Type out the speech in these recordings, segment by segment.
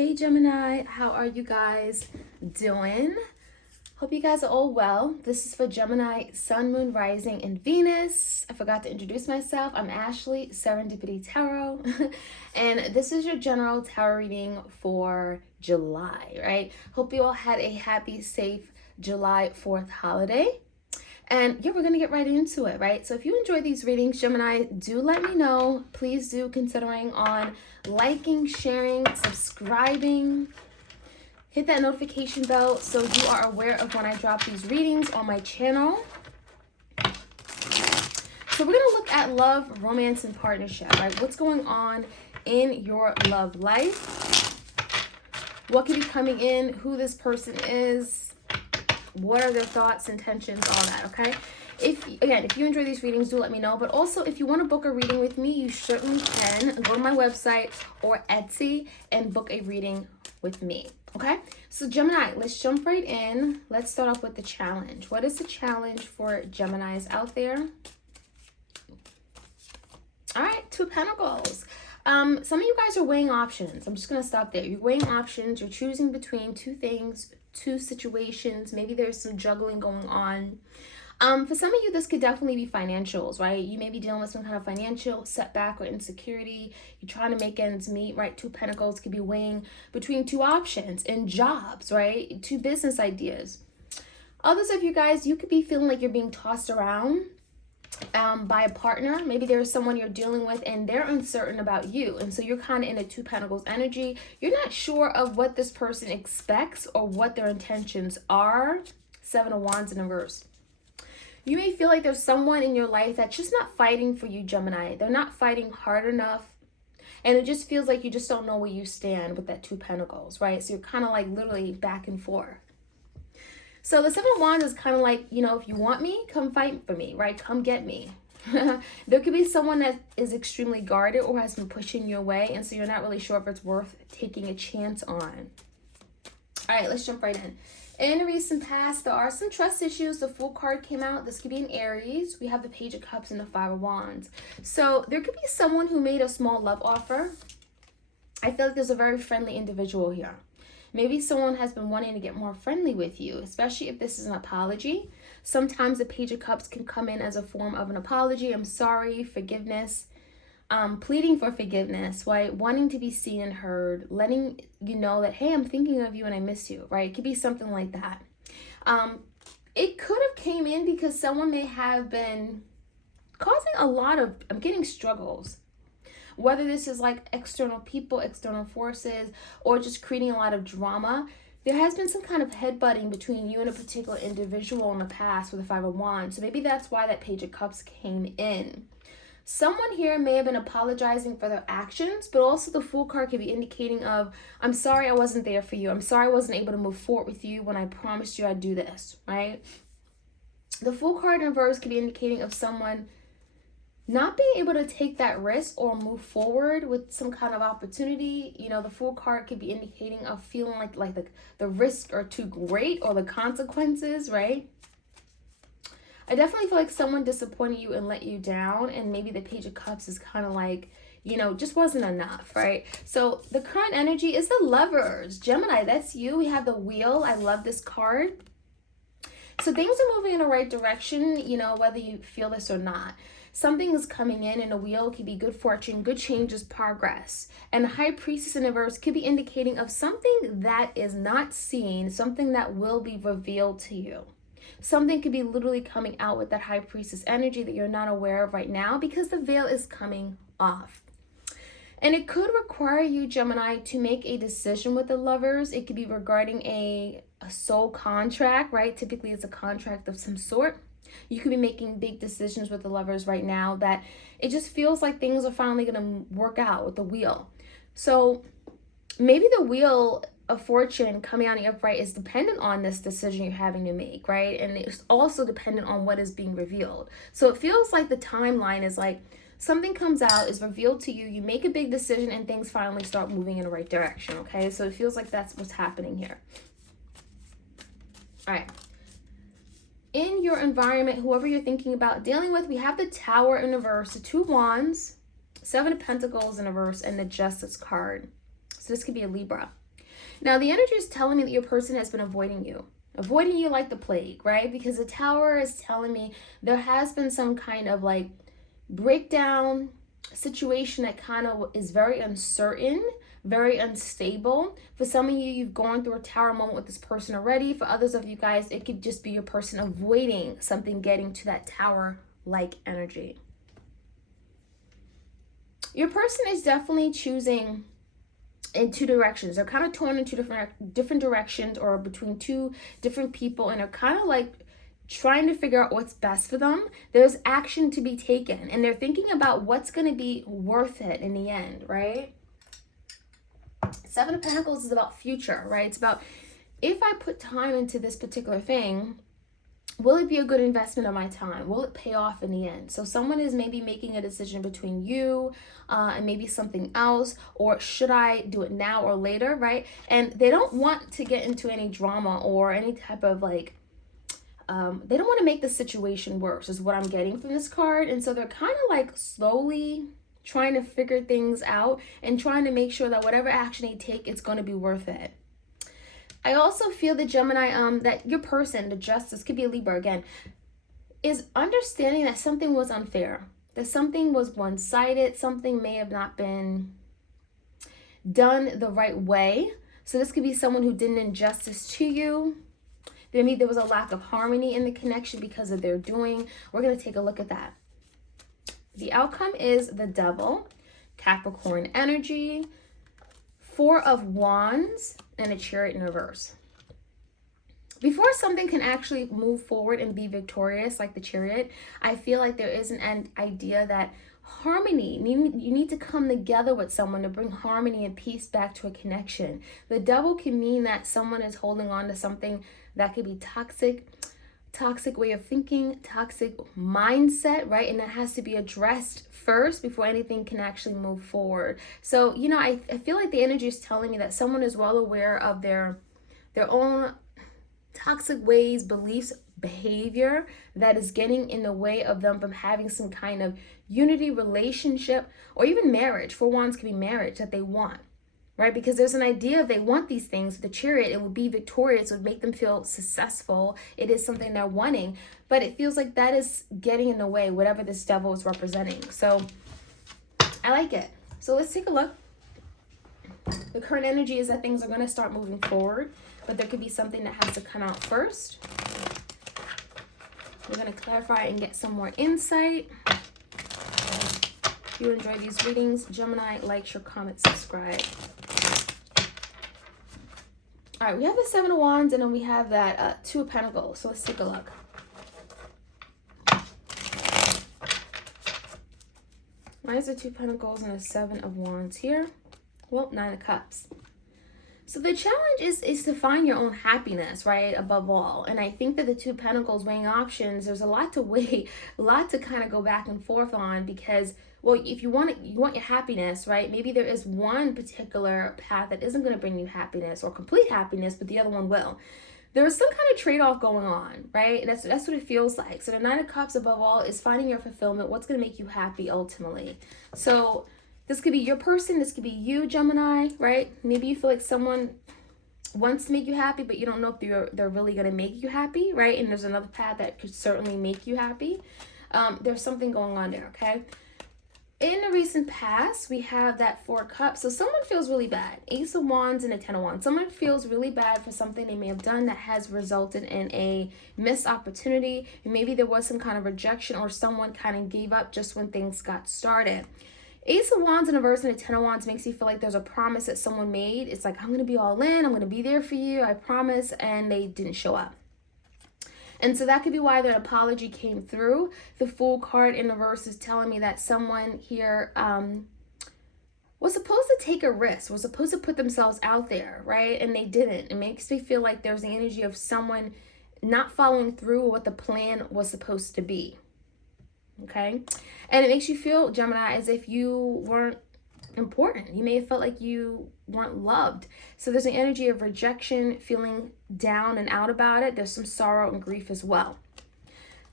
Hey Gemini, how are you guys doing? Hope you guys are all well. This is for Gemini, Sun, Moon, Rising, and Venus. I forgot to introduce myself. I'm Ashley, Serendipity Tarot. And this is your general tarot reading for July, right? Hope you all had a happy, safe July 4th holiday. And yeah, we're going to get right into it, right? So if you enjoy these readings, Gemini, do let me know. Please do considering on liking, sharing, subscribing. Hit that notification bell so you are aware of when I drop these readings on my channel. So we're going to look at love, romance, and partnership, right? What's going on in your love life? What could be coming in? Who this person is? What are their thoughts, intentions, all that, okay? If you enjoy these readings, do let me know. But also, if you want to book a reading with me, you certainly can. Go to my website or Etsy and book a reading with me, okay? So Gemini, let's jump right in. Let's start off with the challenge. What is the challenge for Geminis out there? All right, Two of Pentacles. Some of you guys are weighing options. I'm just going to stop there. You're weighing options. You're choosing between two things, two situations. Maybe there's some juggling going on. For some of you, this could definitely be financials, right? You may be dealing with some kind of financial setback or insecurity. You're trying to make ends meet, right? Two Pentacles could be weighing between two options and jobs, right? Two business ideas. Others of you guys, you could be feeling like you're being tossed around by a partner. Maybe there's someone you're dealing with and they're uncertain about you, and so you're kind of in a Two Pentacles energy. You're not sure of what this person expects or what their intentions are. Seven of Wands in reverse. You may feel like there's someone in your life that's just not fighting for you, Gemini. They're not fighting hard enough, and it just feels like you just don't know where you stand with that Two Pentacles, right? So you're kind of like literally back and forth. So the Seven of Wands is kind of like, you know, if you want me, come fight for me, right? Come get me. There could be someone that is extremely guarded or has been pushing you away, and so you're not really sure if it's worth taking a chance on. All right, let's jump right in. In the recent past, there are some trust issues. The Fool card came out. This could be an Aries. We have the Page of Cups and the Five of Wands. So there could be someone who made a small love offer. I feel like there's a very friendly individual here. Maybe someone has been wanting to get more friendly with you, especially if this is an apology. Sometimes the Page of Cups can come in as a form of an apology. I'm sorry, forgiveness, pleading for forgiveness, right? Wanting to be seen and heard, letting you know that, hey, I'm thinking of you and I miss you, right? It could be something like that. It could have came in because someone may have been causing a lot of, I'm getting struggles. Whether this is like external people, external forces, or just creating a lot of drama, there has been some kind of headbutting between you and a particular individual in the past with the Five of Wands. So maybe that's why that Page of Cups came in. Someone here may have been apologizing for their actions, but also the Fool card could be indicating of, I'm sorry I wasn't there for you. I'm sorry I wasn't able to move forward with you when I promised you I'd do this, right? The Fool card in reverse could be indicating of someone not being able to take that risk or move forward with some kind of opportunity. You know, the Fool card could be indicating of feeling like the risks are too great or the consequences, right? I definitely feel like someone disappointed you and let you down, and maybe the Page of Cups is kind of like, you know, just wasn't enough, right? So the current energy is the Lovers. Gemini, that's you. We have the Wheel. I love this card. So things are moving in the right direction, you know, whether you feel this or not. Something is coming in, and a wheel could be good fortune, good changes, progress. And the High Priestess in reverse could be indicating of something that is not seen, something that will be revealed to you. Something could be literally coming out with that High Priestess energy that you're not aware of right now because the veil is coming off. And it could require you, Gemini, to make a decision with the Lovers. It could be regarding a soul contract, right? Typically, it's a contract of some sort. You could be making big decisions with the Lovers right now that it just feels like things are finally going to work out with the Wheel. So maybe the Wheel of Fortune coming out in the upright is dependent on this decision you're having to make, right? And it's also dependent on what is being revealed. So it feels like the timeline is like something comes out, is revealed to you, you make a big decision, and things finally start moving in the right direction, okay? So it feels like that's what's happening here. All right. In your environment, whoever you're thinking about dealing with, we have the Tower in reverse, the Two Wands, Seven of Pentacles in reverse, and the Justice card. So this could be a Libra. Now, the energy is telling me that your person has been avoiding you like the plague, right? Because the Tower is telling me there has been some kind of like breakdown situation that kind of is very uncertain, very unstable. For some of you, you've gone through a Tower moment with this person already. For others of you guys, it could just be your person avoiding something getting to that Tower-like energy. Your person is definitely choosing in two directions. They're kind of torn in two different directions, or between two different people, and they're kind of like trying to figure out what's best for them. There's action to be taken, and they're thinking about what's going to be worth it in the end, right? Seven of Pentacles is about future, right? It's about, if I put time into this particular thing, will it be a good investment of my time? Will it pay off in the end? So someone is maybe making a decision between you and maybe something else, or should I do it now or later, right? And they don't want to get into any drama or any type of like, they don't want to make the situation worse, is what I'm getting from this card. And so they're kind of like slowly trying to figure things out and trying to make sure that whatever action they take, it's going to be worth it. I also feel the Gemini, that your person, the Justice, could be a Libra again, is understanding that something was unfair, that something was one-sided, something may have not been done the right way. So this could be someone who did an injustice to you. Maybe there was a lack of harmony in the connection because of their doing. We're going to take a look at that. The outcome is the Devil, Capricorn energy, Four of Wands, and a Chariot in reverse. Before something can actually move forward and be victorious, like the Chariot, I feel like there is an idea that harmony, you need to come together with someone to bring harmony and peace back to a connection. The Devil can mean that someone is holding on to something that could be toxic way of thinking, toxic mindset, right? And that has to be addressed first before anything can actually move forward. So, you know, I feel like the energy is telling me that someone is well aware of their own toxic ways, beliefs, behavior that is getting in the way of them from having some kind of unity, relationship, or even marriage. For Wands could be marriage that they want, right? Because there's an idea, if they want these things, the Chariot, it would be victorious, it would make them feel successful. It is something they're wanting, but it feels like that is getting in the way, whatever this Devil is representing. So I like it. So let's take a look. The current energy is that things are going to start moving forward, but there could be something that has to come out first. We're going to clarify and get some more insight. If you enjoy these readings, Gemini, like, share, comment, subscribe. All right, we have the Seven of Wands, and then we have that Two of Pentacles. So let's take a look. Why is the Two of Pentacles and the Seven of Wands here? Well, Nine of Cups. So the challenge is to find your own happiness, right, above all. And I think that the Two of Pentacles, weighing options, there's a lot to weigh, a lot to kind of go back and forth on, because, well, if you want your happiness, right, maybe there is one particular path that isn't going to bring you happiness or complete happiness, but the other one will. There is some kind of trade-off going on, right? And that's what it feels like. So the Nine of Cups, above all, is finding your fulfillment, what's going to make you happy ultimately. So this could be your person, this could be you, Gemini, right? Maybe you feel like someone wants to make you happy, but you don't know if they're really going to make you happy, right? And there's another path that could certainly make you happy. There's something going on there, okay? In the recent past, we have that Four of Cups. So someone feels really bad. Ace of Wands and a Ten of Wands. Someone feels really bad for something they may have done that has resulted in a missed opportunity. And maybe there was some kind of rejection, or someone kind of gave up just when things got started. Ace of Wands in reverse and a Ten of Wands makes you feel like there's a promise that someone made. It's like, I'm going to be all in. I'm going to be there for you. I promise. And they didn't show up. And so that could be why that apology came through. The Fool card in reverse is telling me that someone here was supposed to take a risk, was supposed to put themselves out there, right? And they didn't. It makes me feel like there's the energy of someone not following through with what the plan was supposed to be. Okay? And it makes you feel, Gemini, as if you weren't important. You may have felt like you weren't loved. So there's an energy of rejection, feeling down and out about it. There's some sorrow and grief as well.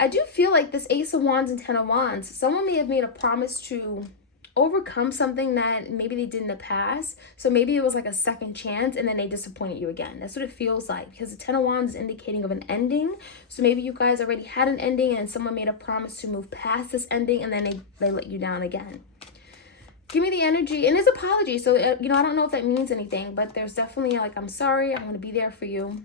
I do feel like this Ace of Wands and Ten of Wands, someone may have made a promise to overcome something that maybe they did in the past. So maybe it was like a second chance and then they disappointed you again. That's what it feels like, because the Ten of Wands is indicating of an ending. So maybe you guys already had an ending and someone made a promise to move past this ending, and then they let you down again. Give me the energy, and there's apology. So, I don't know if that means anything, but there's definitely like, I'm sorry, I'm going to be there for you.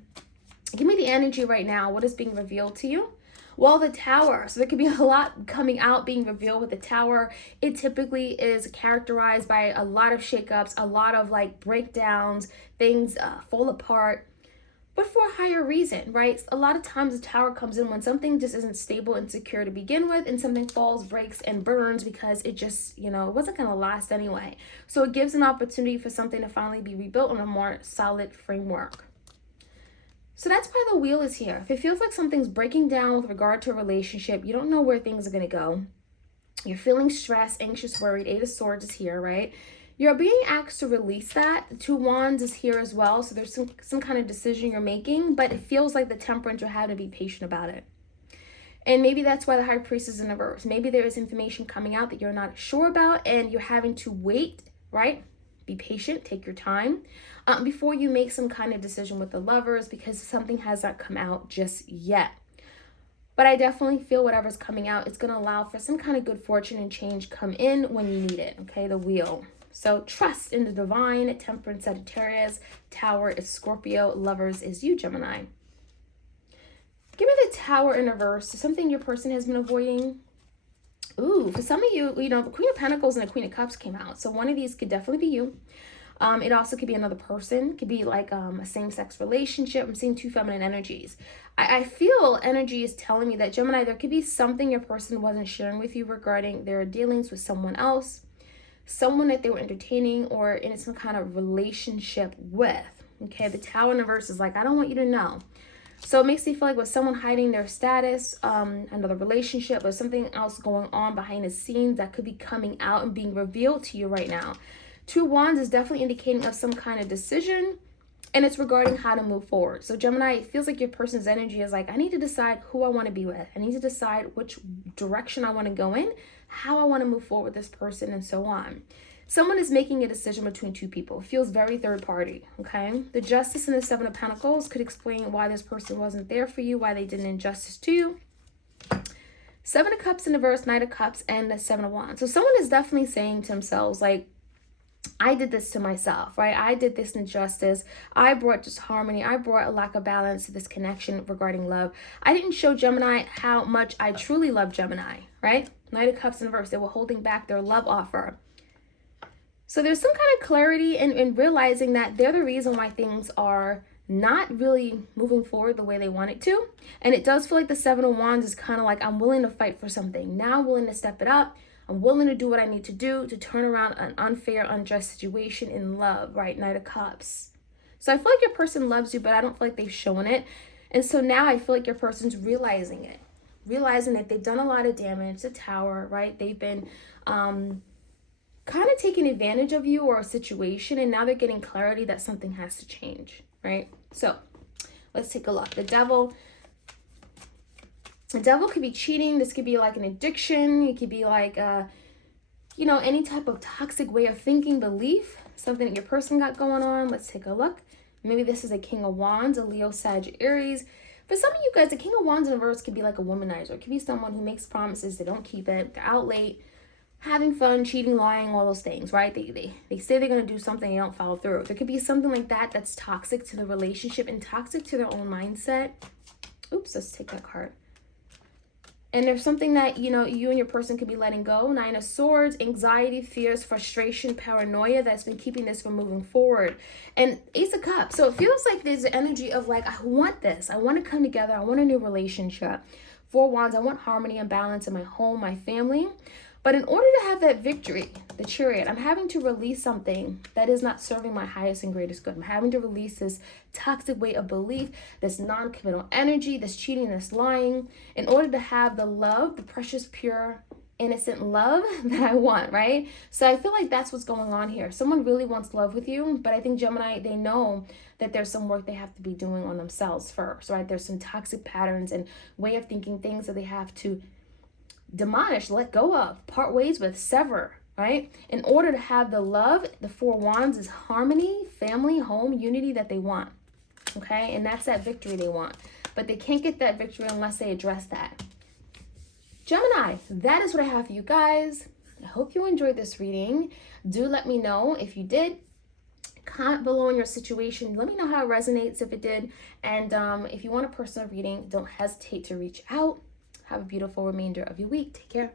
Give me the energy right now. What is being revealed to you? Well, the Tower. So there could be a lot coming out, being revealed with the Tower. It typically is characterized by a lot of shakeups, a lot of like breakdowns, things fall apart, but for a higher reason, right? A lot of times the Tower comes in when something just isn't stable and secure to begin with, and something falls, breaks, and burns because it just, it wasn't going to last anyway. So it gives an opportunity for something to finally be rebuilt on a more solid framework. So that's why the Wheel is here. If it feels like something's breaking down with regard to a relationship, you don't know where things are going to go. You're feeling stressed, anxious, worried. Eight of Swords is here, right? You're being asked to release that. The Two of Wands is here as well. So there's some kind of decision you're making, but it feels like the Temperance, you're having to be patient about it. And maybe that's why the High Priestess is in reverse. Maybe there is information coming out that you're not sure about and you're having to wait, right? Be patient, take your time before you make some kind of decision with the Lovers, because something has not come out just yet. But I definitely feel whatever's coming out, it's going to allow for some kind of good fortune and change come in when you need it, okay? The Wheel. So trust in the divine. Temperance, Sagittarius. Tower is Scorpio. Lovers is you, Gemini. Give me the Tower in reverse. So something your person has been avoiding. Ooh, for some of you, the Queen of Pentacles and the Queen of Cups came out. So one of these could definitely be you. It also could be another person. It could be like a same-sex relationship. I'm seeing two feminine energies. I feel energy is telling me that, Gemini, there could be something your person wasn't sharing with you regarding their dealings with someone else, someone that they were entertaining or in some kind of relationship with. Okay, the Tower in reverse is like, I don't want you to know. So it makes me feel like with someone hiding their status, another relationship, or something else going on behind the scenes that could be coming out and being revealed to you right now. Two of Wands is definitely indicating of some kind of decision, and it's regarding how to move forward. So Gemini, it feels like your person's energy is like, I need to decide who I want to be with. I need to decide which direction I want to go in, how I want to move forward with this person, and so on. Someone is making a decision between two people. It feels very third party, okay? The Justice and the Seven of Pentacles could explain why this person wasn't there for you, why they did an injustice to you. Seven of Cups in reverse, Knight of Cups, and the Seven of Wands. So someone is definitely saying to themselves, like, I did this to myself, right? I did this injustice. I brought disharmony. I brought a lack of balance to this connection regarding love. I didn't show Gemini how much I truly love Gemini, right? Knight of Cups in reverse. They were holding back their love offer. So there's some kind of clarity in realizing that they're the reason why things are not really moving forward the way they want it to. And it does feel like the Seven of Wands is kind of like, I'm willing to fight for something. Now I'm willing to step it up. I'm willing to do what I need to do to turn around an unfair, unjust situation in love, right? Knight of Cups. So I feel like your person loves you, but I don't feel like they've shown it. And so now I feel like your person's realizing it. Realizing that they've done a lot of damage. The Tower, right? They've been kind of taking advantage of you or a situation, and now they're getting clarity that something has to change, right? So let's take a look. The Devil. The Devil could be cheating. This could be like an addiction. It could be like, any type of toxic way of thinking, belief, something that your person got going on. Let's take a look. Maybe this is a King of Wands, a Leo, Sag, Aries. For some of you guys, the King of Wands in reverse could be like a womanizer. It could be someone who makes promises, they don't keep it, they're out late, having fun, cheating, lying, all those things, right? They say they're going to do something, they don't follow through. There could be something like that that's toxic to the relationship and toxic to their own mindset. Oops, let's take that card. And there's something that, you and your person could be letting go. Nine of Swords, anxiety, fears, frustration, paranoia that's been keeping this from moving forward. And Ace of Cups. So it feels like there's an energy of like, I want this. I want to come together. I want a new relationship. Four Wands, I want harmony and balance in my home, my family. But in order to have that victory, the Chariot, I'm having to release something that is not serving my highest and greatest good. I'm having to release this toxic way of belief, this non-committal energy, this cheating, this lying, in order to have the love, the precious, pure, innocent love that I want, right? So I feel like that's what's going on here. Someone really wants love with you, but I think Gemini, they know that there's some work they have to be doing on themselves first, right? There's some toxic patterns and way of thinking, things that they have to demolish, let go of, part ways with, sever, right? In order to have the love, the Four Wands is harmony, family, home, unity that they want, okay? And that's that victory they want. But they can't get that victory unless they address that. Gemini, that is what I have for you guys. I hope you enjoyed this reading. Do let me know if you did. Comment below in your situation. Let me know how it resonates if it did. And if you want a personal reading, don't hesitate to reach out. Have a beautiful remainder of your week. Take care.